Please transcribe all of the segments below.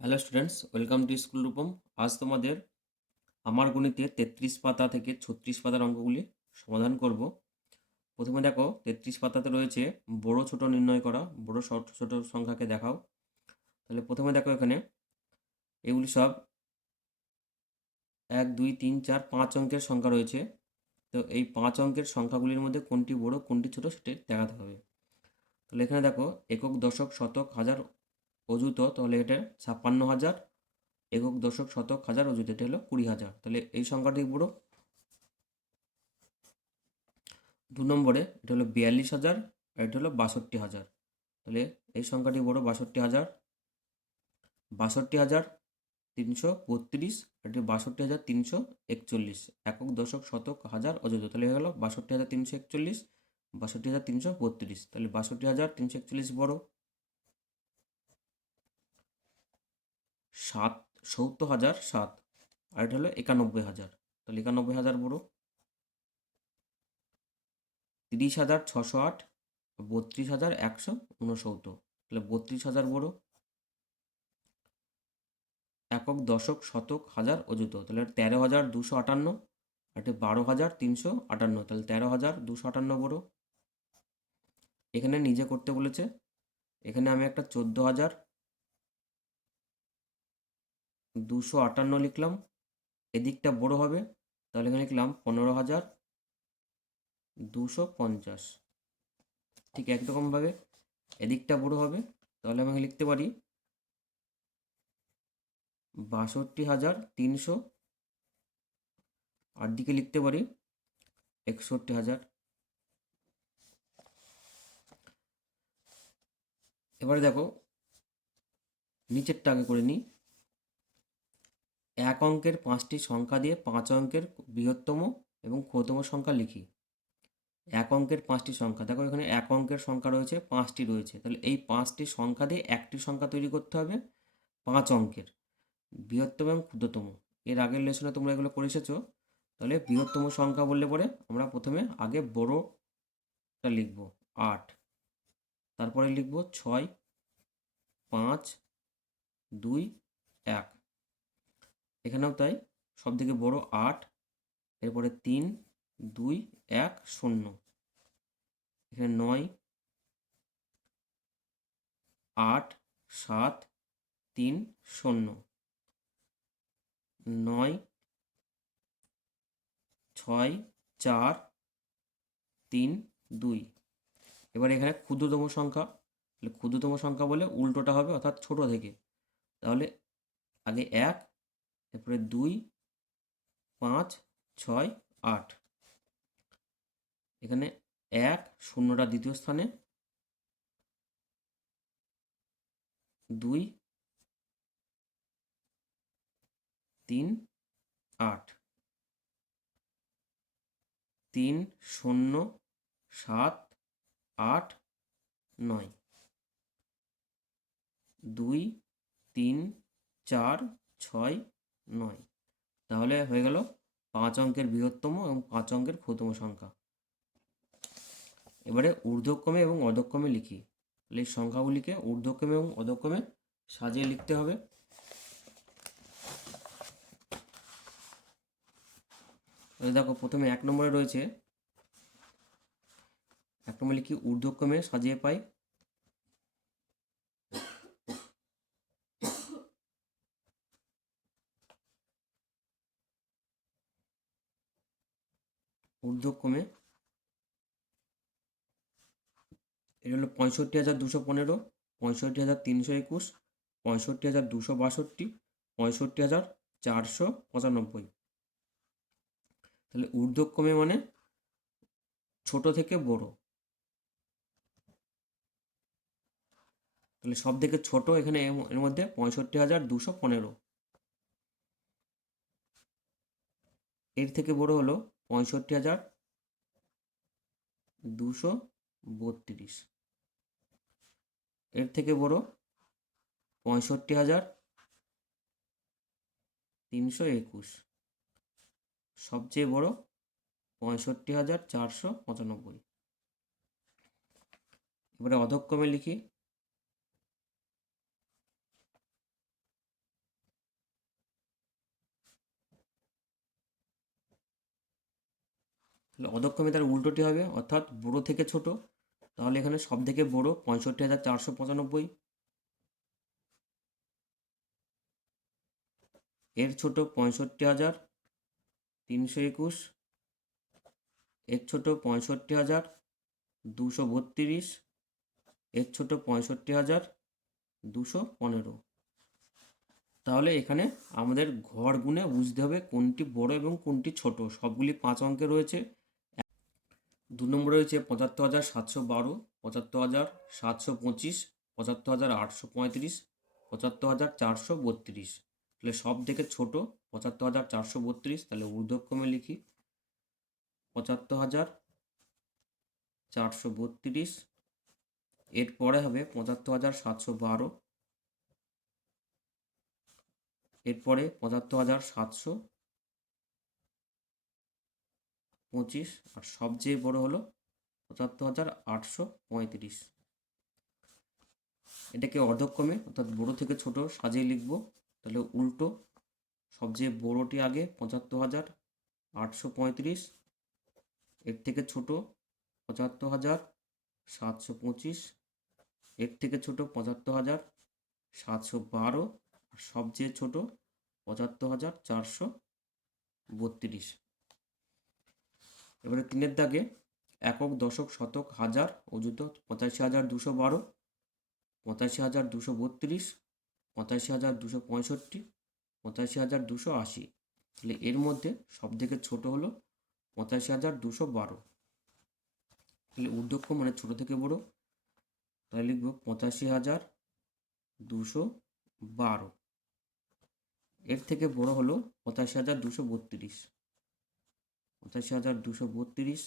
Hello students, welcome to school Rupam. আজ তোমাদের আমার গণিতে তেত্রিশ পাতা থেকে ছত্রিশ পাতার অঙ্কগুলি সমাধান করব। প্রথমে দেখো, তেত্রিশ পাতাতে রয়েছে বড় ছোট নির্ণয় করা, বড় ছোট ছোট সংখ্যাকে দেখাও। তাহলে প্রথমে দেখো এখানে, এগুলি সব এক, দুই, তিন, চার, পাঁচ অঙ্কের সংখ্যা রয়েছে। তো এই পাঁচ অঙ্কের সংখ্যাগুলির মধ্যে কোনটি বড়, কোনটি ছোট সেটি দেখাতে হবে। তাহলে এখানে দেখো, একক, দশক, শতক, হাজার অযুত, তাহলে এটা ছাপ্পান্ন হাজার, একক দশক শতক হাজার, অযুত এটা হলো কুড়ি হাজার। তাহলে এই সংখ্যাটি বড় দু নম্বরে এটা হলো বিয়াল্লিশ হাজার, আর এটা হলো বাষট্টি হাজার। তাহলে এই সংখ্যাটি বড় বাষট্টি হাজার বাষট্টি হাজার তিনশো বত্রিশ এটি বাষট্টি হাজার তিনশো একচল্লিশ, একক দশক শতক হাজার, অযুত। তাহলে হয়ে গেল বাষট্টি হাজার তিনশো একচল্লিশ, বাষট্টি হাজার তিনশো বত্রিশ। তাহলে বাষট্টি হাজার তিনশো একচল্লিশ বড়। সাত সত্তর হাজার সাত। আর এটা হলো একানব্বই হাজার। তাহলে একানব্বই হাজার বড়। তিরিশ হাজার ছশো আট, বত্রিশ হাজার একশো উনসত্তর তাহলে বত্রিশ হাজার বড়। একক, দশক, শতক, হাজার, অযুত। তাহলে তেরো হাজার দুশো আটান্ন আর এটা বারো হাজার তিনশো আটান্ন। তাহলে তেরো হাজার দুশো আটান্ন বড়। এখানে নিজে করতে বলেছে। এখানে আমি একটা চোদ্দ হাজার দুশো আটান্ন লিখলাম। এদিকটা বড় হবে, তাহলে এখানে লিখলাম পনেরো হাজার দুশো পঞ্চাশ। ঠিক একরকমভাবে এদিকটা বড় হবে, তাহলে আমাকে লিখতে পারি বাষট্টি হাজার তিনশো। আর দিকে লিখতে পারি একষট্টি হাজার এবারে দেখো, নিচেরটা আগে করে নিই। এক অঙ্কের পাঁচটি সংখ্যা দিয়ে পাঁচ অঙ্কের বৃহত্তম এবং ক্ষুদ্রতম সংখ্যা লিখি। এক অঙ্কের পাঁচটি সংখ্যা। দেখো এখানে এক অঙ্কের সংখ্যা রয়েছে, পাঁচটি রয়েছে। তাহলে এই পাঁচটি সংখ্যা দিয়ে একটি সংখ্যা তৈরি করতে হবে পাঁচ অঙ্কের। বৃহত্তম এবং ক্ষুদ্রতম। এর আগের লেসনে তোমরা এগুলো করে এসেছ। তাহলে বৃহত্তম সংখ্যা বললে পরে আমরা প্রথমে আগে বড়টা লিখব, আট। তারপরে লিখব ছয়, পাঁচ, দুই, এক। এখানেও তাই সব থেকে বড় আট, এরপরে তিন, দুই, এক, শূন্য। এখানে নয়, আট, সাত, তিন, শূন্য। নয়, ছয়, চার, তিন, দুই। এবার এখানে ক্ষুদ্রতম সংখ্যা ক্ষুদ্রতম সংখ্যা বলে উল্টোটা হবে অর্থাৎ ছোট থেকে। তাহলে আগে এক এরপরে দুই, পাঁচ, ছয়, আট। এখানে এক শূন্যটা দ্বিতীয় স্থানে। দুই, তিন, আট। তিন, শূন্য, সাত, আট, নয়। দুই, তিন, চার, ছয় নয়। তাহলে হয়ে গেল পাঁচ অঙ্কের বৃহত্তম এবং পাঁচ অঙ্কের ক্ষুদ্রতম সংখ্যা। এবারে ঊর্ধ্বক্রমে এবং অধক্রমে লিখি। তাহলে এই সংখ্যাগুলিকে ঊর্ধ্বক্রমে এবং অধক্রমে সাজিয়ে লিখতে হবে। দেখো প্রথমে এক নম্বরে রয়েছে। এক নম্বরে লিখি ঊর্ধ্বক্রমে সাজিয়ে পাই। ঊর্ধ্বক্রমে এটা হলো পঁয়ষট্টি হাজার দুশো পনেরো, পঁয়ষট্টি হাজার তিনশো একুশ, পঁয়ষট্টি হাজার দুশো বাষট্টি, পঁয়ষট্টি হাজার চারশো পঁচানব্বই। তাহলে ঊর্ধ্বক্রমে মানে ছোট থেকে বড়। তাহলে সব থেকে ছোট এখানে এর মধ্যে পঁয়ষট্টি হাজার দুশো পনেরো। এর থেকে বড় হলো পঁয়ষট্টি হাজার দুশো বত্রিশ। এর থেকে বড় পঁয়ষট্টি হাজার তিনশো একুশ। সবচেয়ে বড় পঁয়ষট্টি হাজার চারশো পঁচানব্বই। এবারে অধক্রমে লিখি তাহলে অধক্রমে তার উল্টোটি হবে, অর্থাৎ বড়ো থেকে ছোট। তাহলে এখানে সব থেকে বড়ো পঁয়ষট্টি হাজার চারশো পঁচানব্বই। এর ছোট পঁয়ষট্টি হাজার তিনশো একুশ। এর ছোট পঁয়ষট্টি হাজার দুশো বত্রিশ। এর ছোট পঁয়ষট্টি হাজার দুশো পনেরো। তাহলে এখানে আমাদের ঘর গুণে বুঝতে হবে কোনটি বড় এবং কোনটি ছোট। সবগুলি পাঁচ অঙ্কে রয়েছে। দু নম্বরে রয়েছে পঁচাত্তর হাজার সাতশো বারো, পঁচাত্তর হাজার সাতশো পঁচিশ, পঁচাত্তর হাজার আটশো পঁয়ত্রিশ, পঁচাত্তর হাজার চারশো বত্রিশ। তাহলে সব থেকে ছোটো পঁচাত্তর হাজার চারশো বত্রিশ, তাহলে ঊর্ধ্বক্রমে লিখি। পঁচাত্তর হাজার চারশো বত্রিশ, এরপরে হবে পঁচাত্তর হাজার সাতশো বারো, এরপরে পঁচাত্তর হাজার সাতশো পঁচিশ আর সবচেয়ে বড় হলো পঁচাত্তর হাজার আটশো পঁয়ত্রিশ। এটাকে অর্ধক্রমে, অর্থাৎ বড় থেকে ছোট সাজিয়ে লিখব। তাহলে উল্টো, সবচেয়ে বড়টি আগে পঁচাত্তর হাজার আটশো পঁয়ত্রিশ, এর থেকে ছোট পঁচাত্তর হাজার সাতশো পঁচিশ, এর থেকে ছোট পঁচাত্তর হাজার সাতশো বারো, আর সবচেয়ে ছোট পঁচাত্তর হাজার চারশো বত্রিশ। এবারে তিনের দাগে একক, দশক, শতক, হাজার, অযুত পঁচাশি হাজার দুশো বারো, পঁচাশি হাজার দুশো বত্রিশ, পঁচাশি হাজার দুশো পঁয়ষট্টি, পঁচাশি হাজার দুশো আশি। তাহলে এর মধ্যে সব থেকে ছোটো হলো পঁচাশি হাজার দুশো বারো। তাহলে ঊর্ধ্বক্ষ মানে ছোট থেকে বড়, তাহলে লিখব পঁচাশি হাজার দুশো বারো। এর থেকে বড় হলো পঁচাশি হাজার দুশো বত্রিশ। পঁচাশি হাজার দুশো বত্রিশ।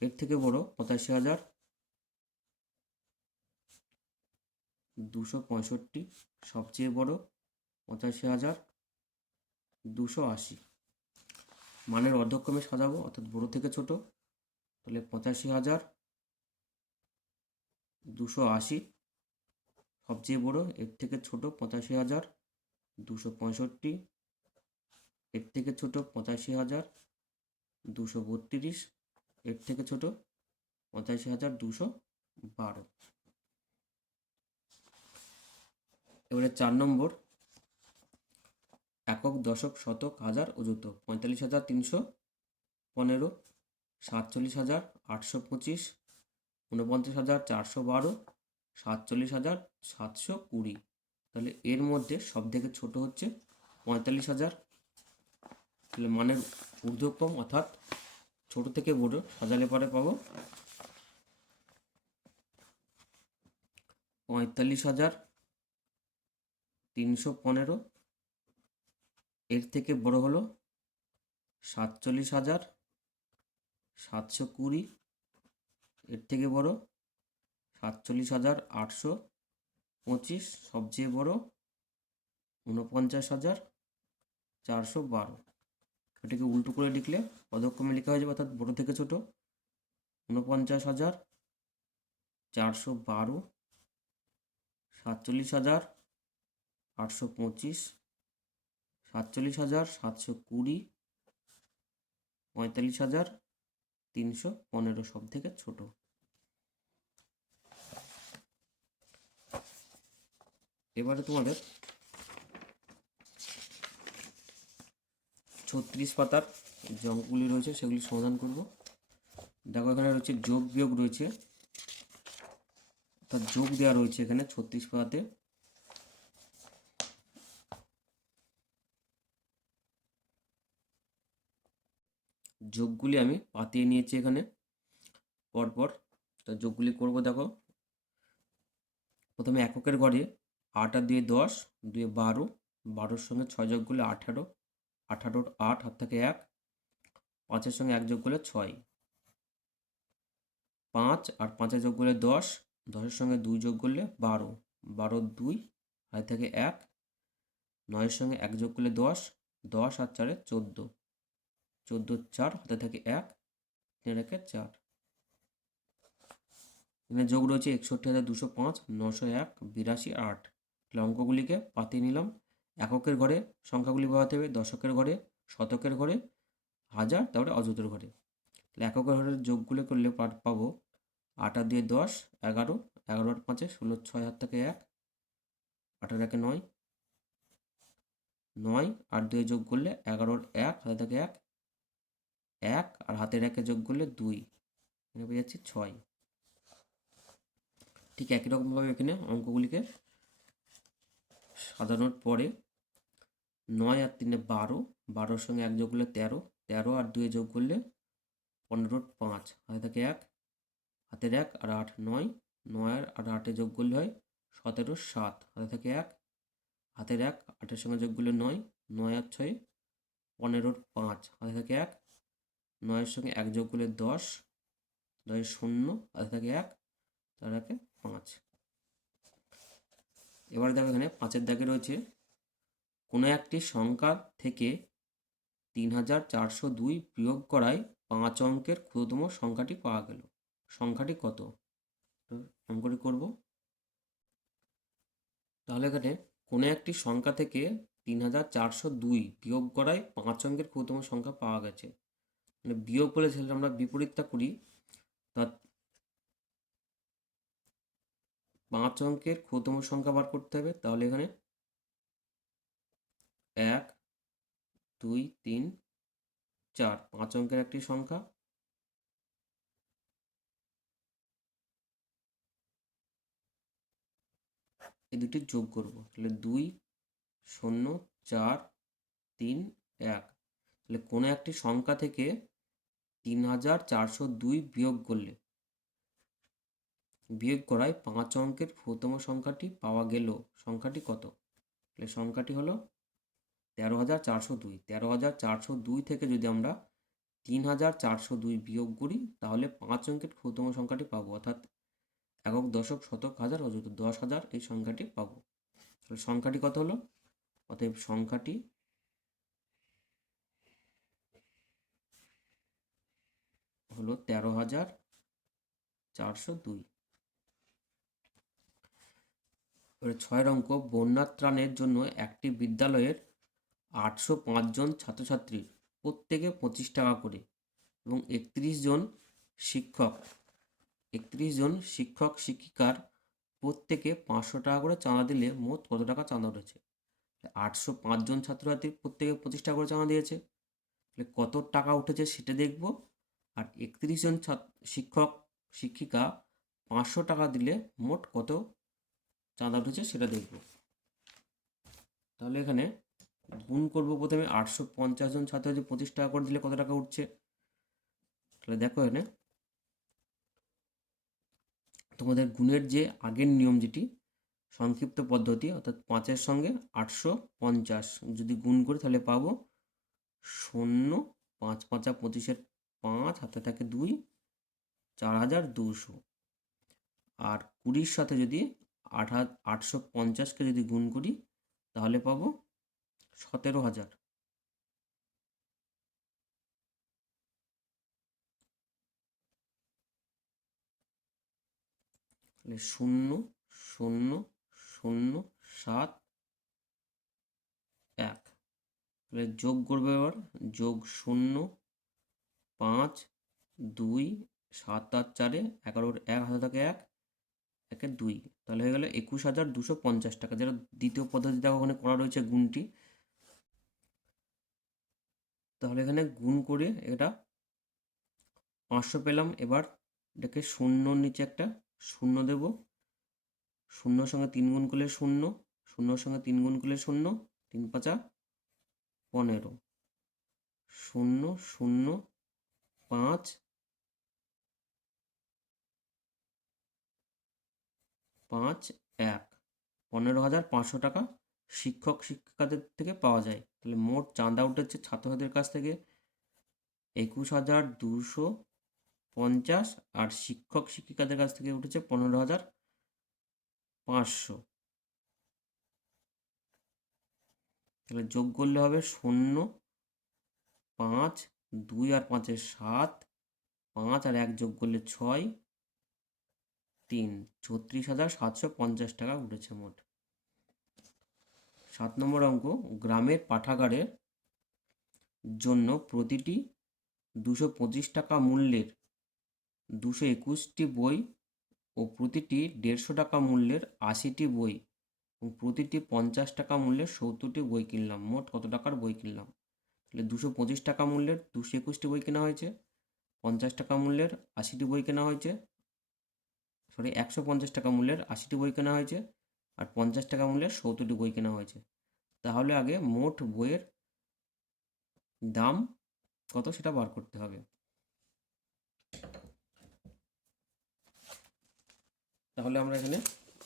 এর থেকে বড় পঁচাশি হাজার দুশো পঁয়ষট্টি। সবচেয়ে বড় পঁচাশি হাজার দুশো আশি। মানের অর্ধক্রমে সাজাবো, অর্থাৎ বড় থেকে ছোট। তাহলে পঁচাশি হাজার দুশো আশি। সবচেয়ে বড়, এর থেকে ছোট পঁচাশি হাজার দুশো পঁয়ষট্টি। এর থেকে ছোট পঁচাশি হাজার দুশো বত্রিশ, এর থেকে ছোট পঁচাশি হাজার দুশো বারো। এবারে চার নম্বর, একক দশক শতক হাজার অযুত পঁয়তাল্লিশ হাজার তিনশো পনেরো, সাতচল্লিশ হাজার আটশো পঁচিশ, ঊনপঞ্চাশ হাজার চারশো বারো, সাতচল্লিশ হাজার সাতশো কুড়ি। তাহলে এর মধ্যে সব থেকে ছোটো হচ্ছে পঁয়তাল্লিশ হাজার মানের ঊর্ধ্বক্রম অর্থাৎ ছোট থেকে বড়, সাজালে পরে পাবো পঁয়তাল্লিশ হাজার তিনশো পনেরো। এর থেকে বড় হলো সাতচল্লিশ হাজার সাতশো কুড়ি। এর থেকে বড় সাতচল্লিশ হাজার আটশো পঁচিশ। সবচেয়ে বড় উনপঞ্চাশ হাজার চারশো বারো। এটাকে উল্টো করে লিখলে পদক্রমে লেখা হয়ে যাবে, অর্থাৎ বড় থেকে ছোট। উনপঞ্চাশ হাজার, চারশো বারো, সাতচল্লিশ হাজার, আটশো পঁচিশ, সাতচল্লিশ হাজার, সাতশো কুড়ি, পঁয়তাল্লিশ হাজার, তিনশো পনেরো সব থেকে ছোট। এবারে তোমাদের ছত্রিশ পাতার যে অঙ্কগুলি রয়েছে সেগুলি সমাধান করব। দেখো এখানে রয়েছে যোগ বিয়োগ রয়েছে। অর্থাৎ যোগ দেওয়া রয়েছে এখানে ছত্রিশ পাতাতে। যোগগুলি আমি পাতিয়ে নিয়েছি এখানে। পরপর তা যোগগুলি করব দেখো। প্রথমে এককের ঘরে আট আর দুয়ে দশ, দুয়ে বারো, বারোর সঙ্গে ছয় যোগ আঠারো। আঠারোর আট হাত থেকে এক, পাঁচের সঙ্গে এক যোগ করলে ছয়। পাঁচ আর পাঁচে যোগ করলে দশ, দশের সঙ্গে দুই যোগ করলে বারো। বারো দুই হাত থেকে এক, নয়ের সঙ্গে এক যোগ করলে দশ দশ আর চারে চোদ্দ। চোদ্দ চার হাতে থাকে এক, তিন একে চার। এখানে যোগ রয়েছে একষট্টি হাজার দুশো পাঁচ, নশো এক, বিরাশি আট। অঙ্কগুলিকে পাতিয়ে নিলাম। এককের ঘরে সংখ্যাগুলি বসাতে হবে, দশকের ঘরে, শতকের ঘরে, হাজার, তারপরে অযুতের ঘরে। এককের ঘরের যোগগুলো করলে পাবো আট দুয়ে দশ, এগারো এগারো আর পাঁচে ষোলো, ছয় হাত থেকে এক আটের একে নয় নয় আর দুয়ে যোগ করলে এগারোর এক, হাতে থেকে এক এক আর হাতের একে যোগ করলে দুই, এখানে পেয়ে যাচ্ছি ছয়। ঠিক একই রকমভাবে এখানে অঙ্কগুলিকে সাজানোর পরে নয় আর তিনে বারো, বারোর সঙ্গে এক যোগ করলে তেরো তেরো আর দুয়ে যোগ করলে পনেরো পাঁচ, হাতে থাকে এক, হাতের এক আর আট নয় নয় আর আটে যোগ করলে হয় সতেরো সাত, হাতে থাকে এক, হাতের এক আটের সঙ্গে যোগ করলে নয় নয় আর ছয় পনেরোর পাঁচ, হাতে থাকে এক, নয়ের সঙ্গে এক যোগ করলে দশ দশের শূন্য, হাতে থাকে এক, তার একে পাঁচ। এবার দেখো এখানে পাঁচের দাগে রয়েছে কোনো একটি সংখ্যা থেকে তিন হাজার চারশো দুই বিয়োগ করায় পাঁচ অঙ্কের ক্ষুদ্রতম সংখ্যাটি পাওয়া গেল। সংখ্যাটি কত? অঙ্কটি করব। তাহলে এখানে কোনো একটি সংখ্যা থেকে তিন হাজার চারশো দুই বিয়োগ করায় পাঁচ অঙ্কের ক্ষুদ্রতম সংখ্যা পাওয়া গেছে। মানে বিয়োগ বলে সেটা আমরা বিপরীতটা করি। তা পাঁচ অঙ্কের ক্ষুদ্রতম সংখ্যা বার করতে হবে। তাহলে এখানে এক, দুই, তিন, চার, পাঁচ অঙ্কের একটি সংখ্যা। এই দুটি যোগ করব। তাহলে দুই, শূন্য, চার, তিন, এক। তাহলে কোনো একটি সংখ্যা থেকে তিন হাজার চারশো দুই বিয়োগ করলে, বিয়োগ করায় পাঁচ অঙ্কের ক্ষুদ্রতম সংখ্যাটি পাওয়া গেল। সংখ্যাটি কত? তাহলে সংখ্যাটি হলো তেরো হাজার চারশো দুই, তেরো হাজার চারশো দুই থেকে যদি আমরা তিন হাজার চারশো দুই বিয়োগ করি, তাহলে পাঁচ অঙ্কের ক্ষুদ্রতম সংখ্যাটি পাবো। অর্থাৎ একক দশক শতক হাজার অযুত দশ হাজার এই সংখ্যাটি পাবো। তাহলে সংখ্যাটি কত হলো? অতএব সংখ্যাটি হলো তেরো হাজার চারশো দুই। ছয়ের অঙ্ক বন্যা ত্রাণের জন্য একটি বিদ্যালয়ের আটশো পাঁচজন ছাত্রছাত্রীর প্রত্যেকে পঁচিশ টাকা করে এবং একত্রিশ জন শিক্ষক। একত্রিশ জন শিক্ষক, শিক্ষিকার প্রত্যেকে পাঁচশো টাকা করে চাঁদা দিলে মোট কত টাকা চাঁদা উঠেছে? আটশো জন ছাত্রছাত্রী প্রত্যেকে পঁচিশ টাকা করে চাঁদা দিয়েছে। তাহলে কত টাকা উঠেছে সেটা দেখব। আর একত্রিশ জন শিক্ষক, শিক্ষিকা পাঁচশো টাকা দিলে মোট কত চাঁদা উঠেছে সেটা দেখব। তাহলে এখানে গুণ করব প্রথমে আটশো পঞ্চাশ জন ছাত্রছাত্রী পঁচিশ টাকা করে দিলে কত টাকা উঠছে? তাহলে দেখো এখানে। তোমাদের গুণের যে আগের নিয়ম যেটি, সংক্ষিপ্ত পদ্ধতি, অর্থাৎ পাঁচের সঙ্গে আটশো পঞ্চাশ যদি গুণ করি তাহলে পাবো শূন্য পাঁচ পাঁচা পঁচিশের পাঁচ, হাতে থাকে দুই, চার হাজার দুশো। আর কুড়ির সাথে যদি আট আটশো পঞ্চাশকে যদি গুণ করি তাহলে পাবো সতেরো হাজার। শূন্য শূন্য শূন্য, সাত, এক। তাহলে যোগ করবে এবার, যোগ শূন্য, পাঁচ, দুই, সাত, আট, চারে এগারোর এক হাতে থাকে এক, একে দুই। তাহলে হয়ে গেল একুশ হাজার দুশো পঞ্চাশ টাকা। যেটা দ্বিতীয় পদ্ধতিতে ওখানে করা রয়েছে গুণটি। তাহলে এখানে গুণ করে এটা পাঁচশো পেলাম। এবার এটাকে শূন্যর নিচে একটা শূন্য দেব। শূন্যর সঙ্গে তিন গুণ করলে শূন্য, শূন্যর সঙ্গে তিন গুণ করলে শূন্য, তিন পাঁচা পনেরো। শূন্য শূন্য, পাঁচ পাঁচ, এক। পনেরো হাজার পাঁচশো টাকা শিক্ষক শিক্ষিকাদের থেকে পাওয়া যায়। তাহলে মোট চাঁদা উঠেছে ছাত্রছাত্রীদের কাছ থেকে একুশ হাজার দুশো পঞ্চাশ আর শিক্ষক শিক্ষিকাদের কাছ থেকে উঠেছে পনেরো হাজার পাঁচশো। তাহলে যোগ করলে হবে শূন্য, পাঁচ, দুই আর পাঁচের সাত, পাঁচ আর এক যোগ করলে ছয়, তিন। ছত্রিশ হাজার সাতশো পঞ্চাশ টাকা উঠেছে মোট। সাত নম্বর অঙ্ক, গ্রামের পাঠাগারের জন্য প্রতিটি দুশো পঁচিশ টাকা মূল্যের দুশো একুশটি বই ও প্রতিটি দেড়শো টাকা মূল্যের আশিটি বই এবং প্রতিটি পঞ্চাশ টাকা মূল্যের সত্তরটি বই কিনলাম। মোট কত টাকার বই কিনলাম? তাহলে দুশো পঁচিশ টাকা মূল্যের দুশো একুশটি বই কেনা হয়েছে, পঞ্চাশ টাকা মূল্যের আশিটি বই কেনা হয়েছে সরি একশো পঞ্চাশ টাকা মূল্যের আশিটি বই কেনা হয়েছে আর পঞ্চাশ টাকা মূল্যের সত্তরটি বই কেনা হয়েছে। তাহলে আগে মোট বইয়ের দাম কত সেটা বার করতে হবে। তাহলে আমরা এখানে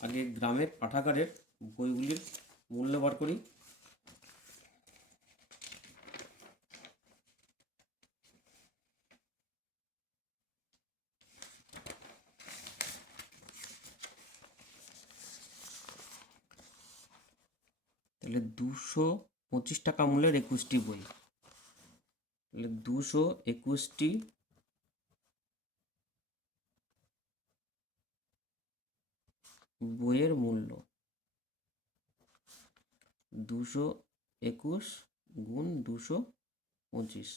আগে গ্রামের পাঠাগারের বইগুলির মূল্য বার করি। তাহলে দুশো পঁচিশ টাকা মূল্যের একুশটি বই। তাহলে দুশো একুশটি বইয়ের মূল্য। দুশো একুশ গুণ দুশো পঁচিশ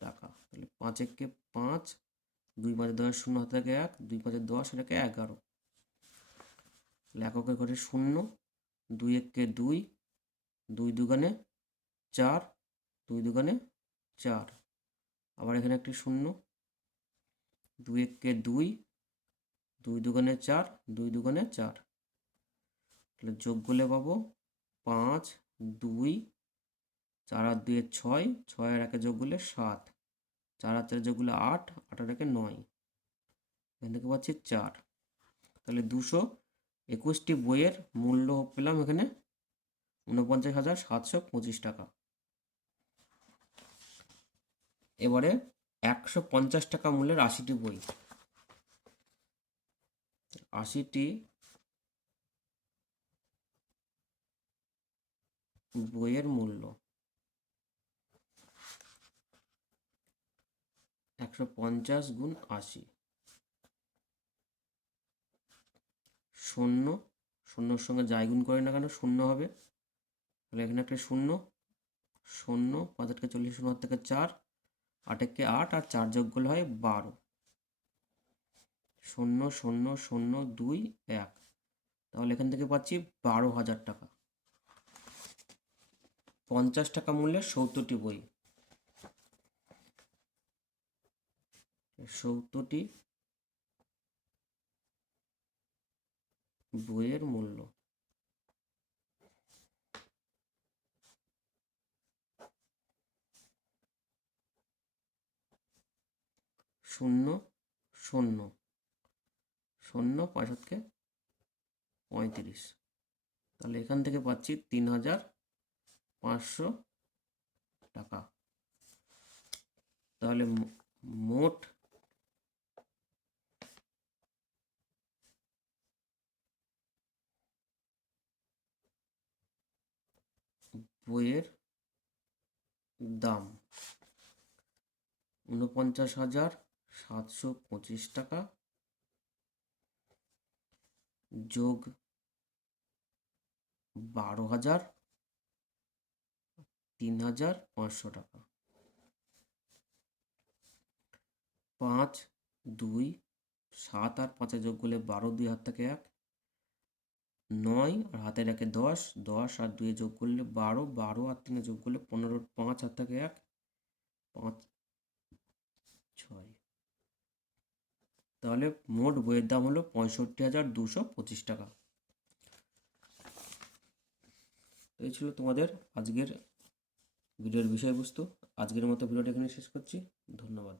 টাকা। তাহলে পাঁচ একে পাঁচ, দুই পাঁচের দশ শূন্য হাতে এক দুই পাঁচের দশ এটাকে এগারো। এককের ঘরে শূন্য, দুই একে দুই দুই দুগানে চার, দুই দুগানে চার। আবার এখানে একটি শূন্য, দুই একে দুই দুই দুগানে চার, দুই দুগানে চার। তাহলে যোগ করলে পাবো পাঁচ, দুই, চার আর দুয়ে ছয় ছয় আর একে যোগ করলে সাত। চার আর চার যোগ করলে আট আট আর একে নয়। এখান থেকে পাচ্ছি চার। তাহলে দুশো একুশটি বইয়ের মূল্য পেলাম এখানে উনপঞ্চাশ হাজার সাতশো পঁচিশ টাকা। এবারে একশো পঞ্চাশ টাকা মূল্যের আশিটি বই। আশিটি বইয়ের মূল্য। একশো পঞ্চাশ গুণ আশি। শূন্য, শূন্যর সঙ্গে যাই করে না কেন শূন্য হবে? তাহলে এখানে একটা শূন্য শূন্য, পাঁচ আটকে চল্লিশ শূন্য থেকে চার আটেককে আট আর চার যোগ করলে হয় বারো। শূন্য শূন্য শূন্য, দুই, এক। তাহলে এখান থেকে পাচ্ছি বারো হাজার টাকা। পঞ্চাশ টাকা মূল্যের সত্তরটি বই। সত্তরটি বইয়ের মূল্য। শূন্য শূন্য। শূন্য পঁয়ষট্টি পঁয়ত্রিশ। তাহলে এখান থেকে পাচ্ছি তিন হাজার পাঁচশো টাকা। তাহলে মোট বইয়ের দাম উনপঞ্চাশ হাজার সাতশো পঁচিশ টাকা যোগ বারো হাজার তিন হাজার পাঁচশো টাকা। পাঁচ, দুই, সাত আর পাঁচে যোগ করলে বারো, দুই হাত থেকে এক। নয় আর হাতের একে দশ দশ আর দুয়ে যোগ করলে বারো বারো আর তিনে যোগ করলে পনেরো, পাঁচ আর থেকে এক, পাঁচ, ছয়। তাহলে মোট বইয়ের দাম হলো পঁয়ষট্টি হাজার দুশো পঁচিশ টাকা। এই ছিল তোমাদের আজকের ভিডিওর বিষয়বস্তু। আজকের মতো ভিডিওটা এখানে শেষ করছি। ধন্যবাদ।